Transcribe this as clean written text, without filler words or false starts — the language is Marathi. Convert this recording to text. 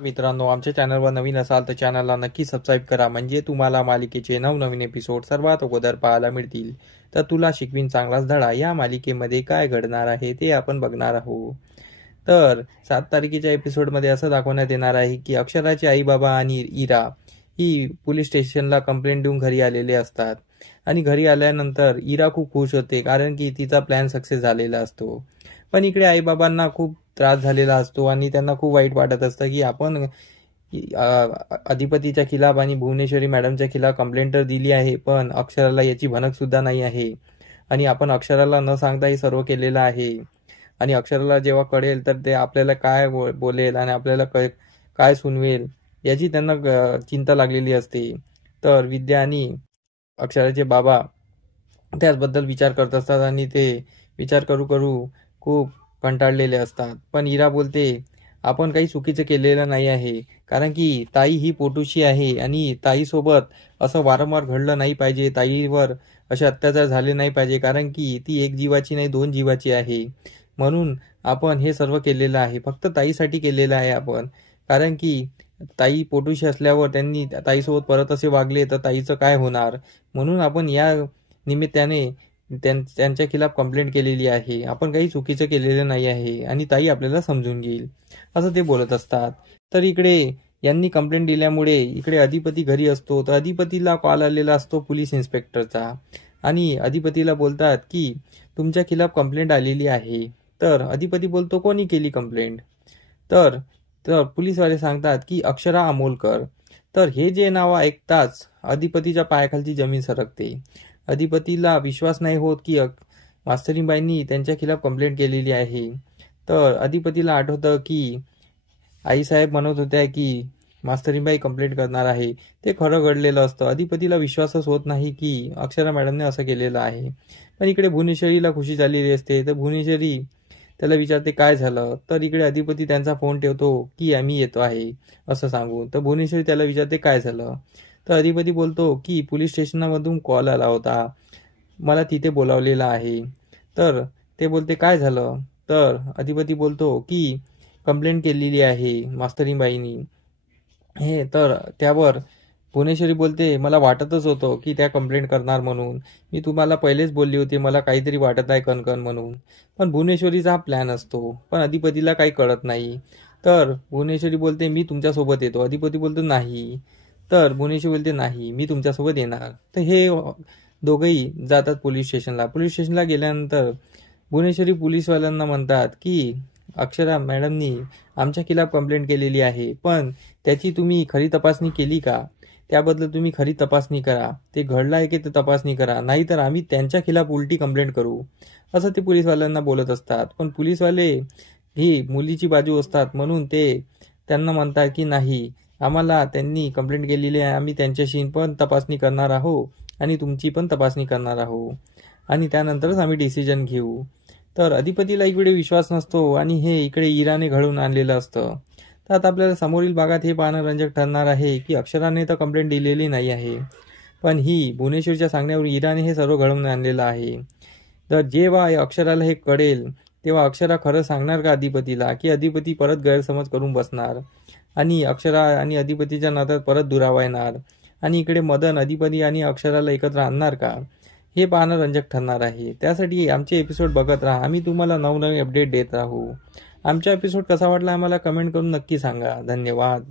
मित्रांनो, आमच्या चॅनलवर नवीन असाल तर चॅनलला नक्की सबस्क्राईब करा, म्हणजे तुम्हाला मालिकेचे नवनवीन एपिसोड सर्वात अगोदर पाहायला मिळतील. तर तुला शिकवीन चांगलाच धडा या मालिकेमध्ये काय घडणार आहे ते आपण बघणार आहोत. तर 7 तारखेच्या एपिसोडमध्ये असं दाखवण्यात येणार आहे की अक्षराचे आई बाबा आणि इरा ही पोलीस स्टेशनला कंप्लेंट देऊन घरी आलेले असतात. आणि घरी आल्यानंतर इरा खूप खुश होते, कारण की तिचा प्लॅन सक्सेस झालेला असतो. पण इकडे आईबाबांना खूप त्रास झालेला असतो आणि त्यांना खूप वाईट वाटत असतं की आपण अधिपतीच्या खिलाफ आणि भुवनेश्वरी मॅडमच्या खिलाफ कंप्लेंट तर दिली आहे, पण अक्षराला याची भनक सुद्धा नाही आहे. आणि आपण अक्षराला न सांगता हे सर्व केलेलं आहे. आणि अक्षराला जेव्हा कळेल तर ते आपल्याला काय बोलेल आणि आपल्याला काय सुनवेल याची त्यांना चिंता लागलेली असते. तर विद्या आणि अक्षराचे बाबा त्याचबद्दल विचार करत असतात आणि ते विचार करू करू खूप कंटाळलेले असतात. पण इरा बोलते, आपण काही चुकीचं केलेलं नाही आहे, कारण की ताई ही पोटूशी आहे आणि ताईसोबत असं वारंवार घडलं नाही पाहिजे. ताईवर असे अत्याचार झाले नाही पाहिजे, कारण की ती एक जीवाची नाही 2 जीवाची आहे. म्हणून आपण हे सर्व केलेलं आहे, फक्त ताईसाठी केलेलं आहे आपण. कारण की ताई पोटूशी असल्यावर त्यांनी ताईसोबत परत असे वागले तर ताईचं काय होणार. म्हणून आपण या निमित्ताने त्यांच्या खिलाफ कंप्लेंट केलेली आहे. आपण काही चुकीचं केलेलं नाही आहे आणि ताई आपल्याला समजून घेईल, असं ते बोलत असतात. तर इकडे यांनी कंप्लेंट दिल्यामुळे इकडे अधिपती घरी असतो. तर अधिपतीला कॉल आलेला असतो पोलीस इन्स्पेक्टरचा आणि अधिपतीला बोलतात की तुमच्या खिलाफ कंप्लेंट आलेली आहे. तर अधिपती बोलतो, कोणी केली कंप्लेंट? तर तर पोलीसवाले सांगतात की अक्षरा अमोलकर. तर हे जे नाव ऐकताच अधिपतीच्या पायाखालची जमीन सरकते. अधिपतीला विश्वास नाही होत की मास्तरीबाईंनी त्यांच्या खिलाफ कंप्लेंट केलेली आहे. तर अधिपतीला आठवतं की आईसाहेब म्हणत होत्या की मास्तरीबाई कंप्लेंट करणार आहे. ते खरं घडलेलं असतं. अधिपतीला विश्वासच होत नाही की अक्षरा मॅडमने असं केलेलं आहे. पण इकडे भुवनेश्वरीला खुशी झालेली असते. तर भुवनेश्वरी त्याला विचारते काय झालं. तर इकडे अधिपती त्यांचा फोन ठेवतो की आम्ही येतो आहे असं सांगून. तर भुवनेश्वरी त्याला विचारते काय झालं. तर अधिपती बोलतो की पोलीस स्टेशनमधून कॉल आला होता, मला तिथे बोलावलेलं आहे. तर ते बोलते काय झालं. तर अधिपती बोलतो की कंप्लेंट केलेली आहे मास्तरीबाईंनी. हे तर त्यावर भुवनेश्वरी बोलते, मला वाटतच होतं की त्या कंप्लेंट करणार म्हणून. मी तुम्हाला पहिलेच बोलली होती, मला काहीतरी वाटत आहे कणकण म्हणून. पण भुवनेश्वरीचा हा प्लॅन असतो, पण अधिपतीला काही कळत नाही. तर भुवनेश्वरी बोलते मी तुमच्यासोबत येतो. अधिपती बोलतो नाही. तर भुवनेश्वरी बोलते नाही, मी तुमच्यासोबत येणार. तर हे दोघंही जातात पोलीस स्टेशनला. पोलीस स्टेशनला गेल्यानंतर भुवनेश्वरी पोलीसवाल्यांना म्हणतात की अक्षरा मॅडमनी आमच्या खिलाफ कंप्लेंट केलेली आहे, पण त्याची तुम्ही खरी तपासणी केली का? त्याबद्दल तुम्ही खरी तपासणी करा. ते घडलं आहे की ते तपासणी करा, नाहीतर आम्ही त्यांच्या खिलाफ उलटी कंप्लेंट करू, असं ते पोलीसवाल्यांना बोलत असतात. पण पोलीसवाले ही मुलीची बाजू असतात, म्हणून ते त्यांना म्हणतात की नाही, आम्हाला त्यांनी कंप्लेंट केलेली आहे, आम्ही त्यांच्याशी पण तपासणी करणार आहोत आणि तुमची पण तपासणी करणार आहोत आणि त्यानंतरच आम्ही डिसिजन घेऊ. तर अधिपतीला इकडे विश्वास नसतो आणि हे इकडे इराने घडवून आणलेलं असतं. तर आता आपल्याला समोरील भागात हे पाहणं रंजक ठरणार आहे की अक्षराने तर कंप्लेंट दिलेली नाही आहे, पण ही भुवनेश्वरच्या सांगण्यावर इराने हे सर्व घडवून आणलेलं आहे. तर जेव्हा अक्षराला हे कळेल तेव्हा अक्षरा खरं सांगणार का अधिपतीला, की अधिपती परत गैरसमज करून बसणार आणि अक्षरा आणि अधिपतीच्या नात्यात परत दुरावा येणार आणि इकडे मदन अधिपती आणि अक्षराला एकत्र आणणार का, हे पाहणं रंजक ठरणार आहे. त्यासाठी आमचे एपिसोड बघत राहा. आम्ही तुम्हाला नवनवीन अपडेट देत राहू. आमचा एपिसोड कसा वाटला आम्हाला कमेंट करून नक्की सांगा. धन्यवाद.